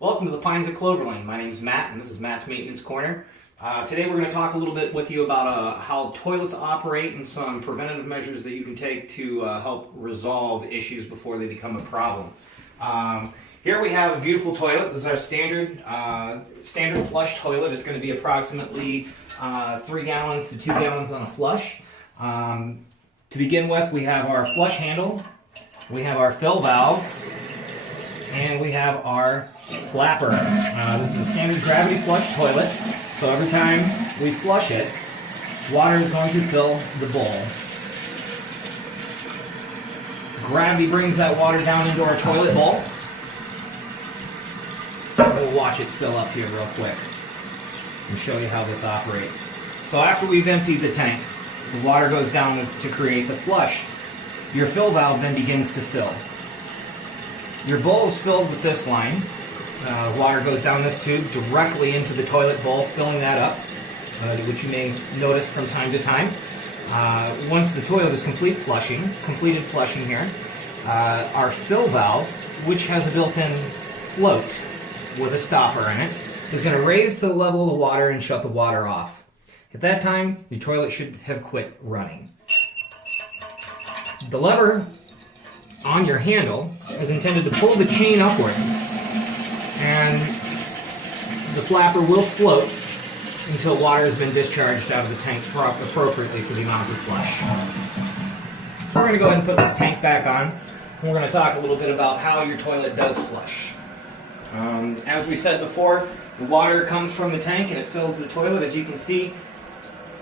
Welcome to the Pines at Clover Lane. My name is Matt, and this is Matt's Maintenance Corner. Today we're going to talk a little bit with you about how toilets operate and some preventative measures that you can take to help resolve issues before they become a problem. Here we have a beautiful toilet. This is our standard flush toilet. It's going to be approximately 3 gallons to 2 gallons on a flush. To begin with, we have our flush handle, we have our fill valve, and we have our flapper. This is a standard gravity flush toilet, so every time we flush it, water is going to fill the bowl. Gravity brings that water down into our toilet bowl. We'll watch it fill up here real quick and show you how this operates. So after we've emptied the tank, the water goes down to create the flush. Your fill valve then begins to fill. Your bowl is filled with this line. Water goes down this tube directly into the toilet bowl, filling that up, which you may notice from time to time. Once the toilet is completed flushing here, our fill valve, which has a built-in float with a stopper in it, is going to raise to the level of the water and shut the water off. At that time, your toilet should have quit running. The lever on your handle is intended to pull the chain upward, and the flapper will float until water has been discharged out of the tank appropriately for the amount of flush. We're going to go ahead and put this tank back on, and we're going to talk a little bit about how your toilet does flush. As we said before, the water comes from the tank and it fills the toilet. As you can see,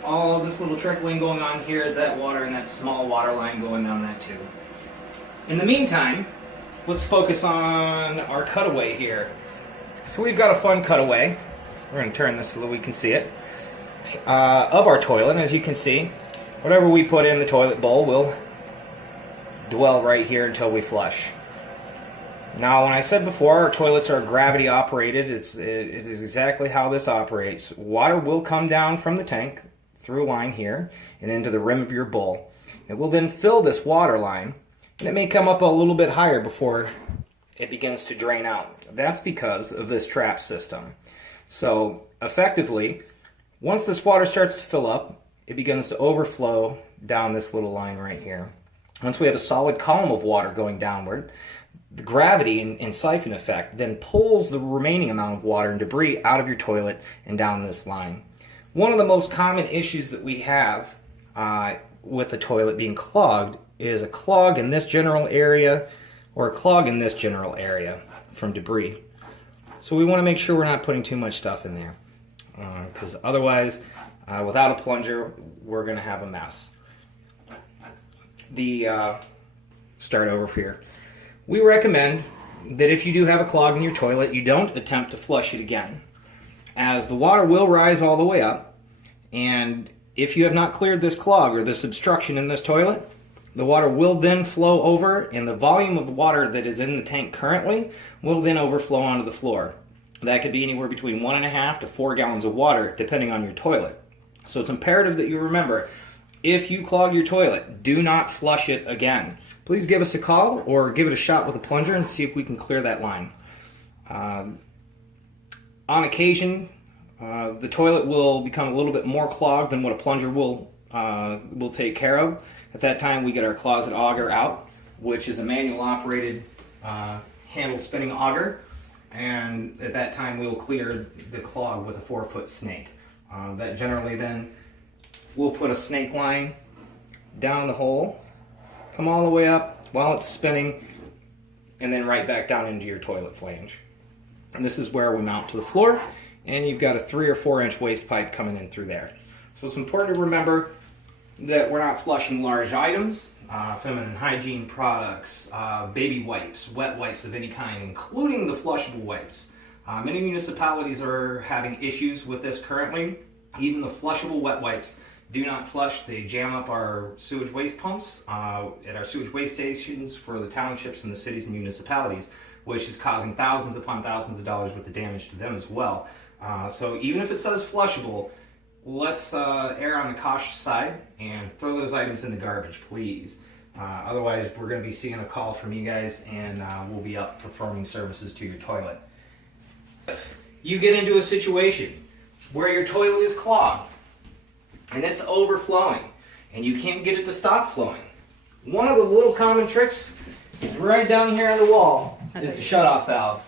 all of this little trickling going on here is that water and that small water line going down that tube. In the meantime, let's focus on our cutaway here. So we've got a fun cutaway. We're going to turn this so that we can see it. Of our toilet, as you can see, whatever we put in the toilet bowl will dwell right here until we flush. Now, when I said before, our toilets are gravity operated, it is exactly how this operates. Water will come down from the tank through a line here and into the rim of your bowl. It will then fill this water line, and it may come up a little bit higher before it begins to drain out. That's because of this trap system. So effectively, once this water starts to fill up, it begins to overflow down this little line right here. Once we have a solid column of water going downward, the gravity and siphon effect then pulls the remaining amount of water and debris out of your toilet and down this line. One of the most common issues that we have with the toilet being clogged is a clog in this general area or a clog in this general area from debris. So we want to make sure we're not putting too much stuff in there, because otherwise, without a plunger, we're going to have a mess. Start over here. We recommend that if you do have a clog in your toilet, you don't attempt to flush it again, as the water will rise all the way up, and if you have not cleared this clog or this obstruction in this toilet, the water will then flow over, and the volume of water that is in the tank currently will then overflow onto the floor. That could be anywhere between 1.5 to 4 gallons of water, depending on your toilet. So it's imperative that you remember, if you clog your toilet, do not flush it again. Please give us a call or give it a shot with a plunger and see if we can clear that line. On occasion, the toilet will become a little bit more clogged than what a plunger will take care of. At that time, we get our closet auger out, which is a manual operated handle spinning auger, and at that time we will clear the clog with a 4-foot snake. That generally then we'll put a snake line down the hole, come all the way up while it's spinning, and then right back down into your toilet flange. And this is where we mount to the floor, and you've got a 3 or 4 inch waste pipe coming in through there. So it's important to remember that we're not flushing large items, feminine hygiene products, baby wipes, wet wipes of any kind, including the flushable wipes. Many municipalities are having issues with this currently. Even the flushable wet wipes do not flush. They jam up our sewage waste pumps at our sewage waste stations for the townships and the cities and municipalities, which is causing thousands upon thousands of dollars worth of damage to them as well. So even if it says flushable, let's err on the cautious side and throw those items in the garbage, please. Otherwise, we're going to be seeing a call from you guys, and we'll be up performing services to your toilet. You get into a situation where your toilet is clogged and it's overflowing and you can't get it to stop flowing. One of the little common tricks right down here on the wall is the shutoff valve.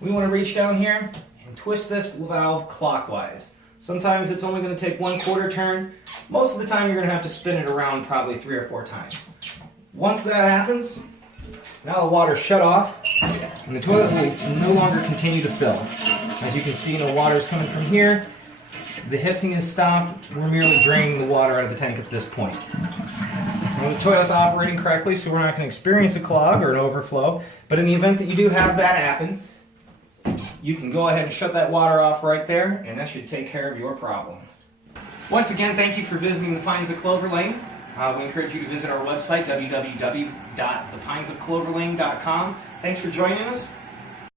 We want to reach down here and twist this valve clockwise. Sometimes it's only going to take 1/4 turn. Most of the time you're going to have to spin it around probably 3 or 4 times. Once that happens, now the water's shut off and the toilet will no longer continue to fill. As you can see, no water's coming from here. The hissing is stopped. We're merely draining the water out of the tank at this point. Now this toilet's operating correctly, so we're not going to experience a clog or an overflow. But in the event that you do have that happen, you can go ahead and shut that water off right there, and that should take care of your problem. Once again, thank you for visiting the Pines of Clover Lane. We encourage you to visit our website, www.thepinesofcloverlane.com. Thanks for joining us.